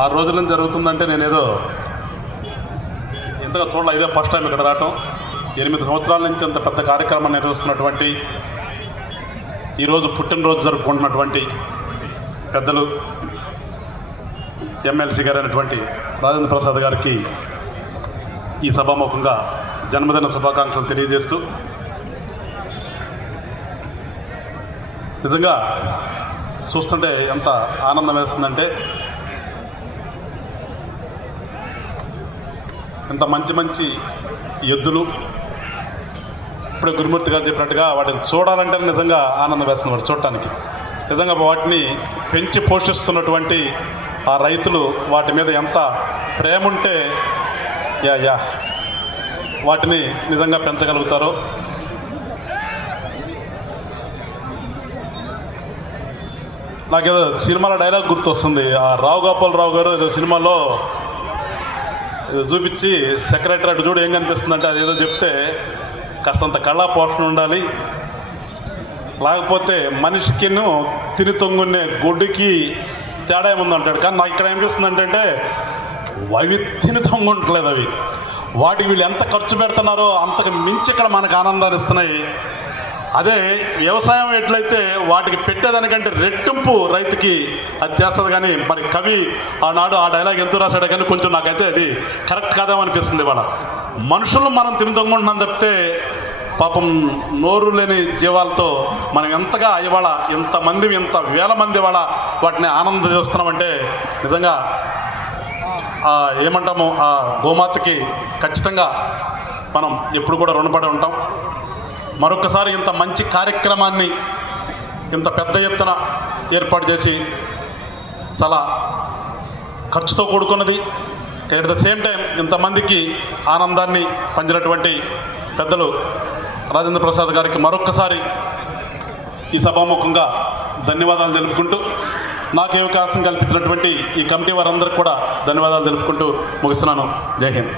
6 రోజుల నుంచి జరుగుతుందంటే నేనేదో ఇంతగా చూడాలి. ఇదే ఫస్ట్ టైం ఇక్కడ రావటం. 8 సంవత్సరాల నుంచి అంత పెద్ద కార్యక్రమం నిర్వహిస్తున్నటువంటి, ఈరోజు పుట్టినరోజు జరుపుకుంటున్నటువంటి పెద్దలు ఎమ్మెల్సీ గారు అయినటువంటి రాజేంద్ర ప్రసాద్ గారికి ఈ సభాముఖంగా జన్మదిన శుభాకాంక్షలు తెలియజేస్తూ, నిజంగా చూస్తుంటే ఎంత ఆనందం వేస్తుందంటే, ఇంత మంచి మంచి ఎద్దులు ఇప్పుడే గురుమూర్తి గారు చెప్పినట్టుగా వాటిని చూడాలంటే నిజంగా ఆనందం వేస్తుంది. వాటి చూడటానికి నిజంగా వాటిని పెంచి పోషిస్తున్నటువంటి ఆ రైతులు వాటి మీద ఎంత ప్రేమ ఉంటే వాటిని నిజంగా పెంచగలుగుతారో. నాకేదో సినిమాలో డైలాగ్ గుర్తొస్తుంది. ఆ రావు గోపాలరావు గారు ఏదో సినిమాలో చూపించి సెక్రటరీ చూడు ఏం కనిపిస్తుందంటే అదేదో చెప్తే కాస్తంత కళా పోషణ ఉండాలి, లేకపోతే మనిషికిను తిని తొంగునే గొడ్డుకి తేడా ఏముందంటాడు. కానీ నాకు ఇక్కడ ఏమనిపిస్తుంది అంటే అవి తిని తొంగుంటలేదు. అవి వాటికి వీళ్ళు ఎంత ఖర్చు పెడుతున్నారో అంతకు మించి ఇక్కడ మనకు ఆనందాన్ని ఇస్తున్నాయి. అదే వ్యవసాయం ఎట్లయితే వాటికి పెట్టేదానికంటే రెట్టింపు రైతుకి అది చేస్తుంది. కానీ మరి కవి ఆనాడు ఆ డైలాగ్ ఎందుకు రాశాడు కానీ కొంచెం నాకైతే అది కరెక్ట్ కాదేమనిపిస్తుంది. ఇవాళ మనుషులను మనం తిని తొంగుంటున్నాం తప్పితే పాపం నోరు లేని జీవాలతో మనం ఎంతగా ఇవాళ ఇంతమంది ఇంత వేల మంది ఇవాళ వాటిని ఆనందం చేస్తున్నామంటే నిజంగా ఏమంటాము, ఆ గోమాతకి ఖచ్చితంగా మనం ఎప్పుడు కూడా రుణపడి ఉంటాం. మరొకసారి ఇంత మంచి కార్యక్రమాన్ని ఇంత పెద్ద ఎత్తున ఏర్పాటు చేసి చాలా ఖర్చుతో కూడుకున్నది, ఎట్ ద సేమ్ టైం ఇంతమందికి ఆనందాన్ని పంచినటువంటి పెద్దలు రాజేంద్ర ప్రసాద్ గారికి మరొక్కసారి ఈ సభాముఖంగా ధన్యవాదాలు తెలుపుకుంటూ, నాకు అవకాశం కల్పించినటువంటి ఈ కమిటీ వారందరికీ కూడా ధన్యవాదాలు తెలుపుకుంటూ ముగిస్తున్నాను. జై హింద్.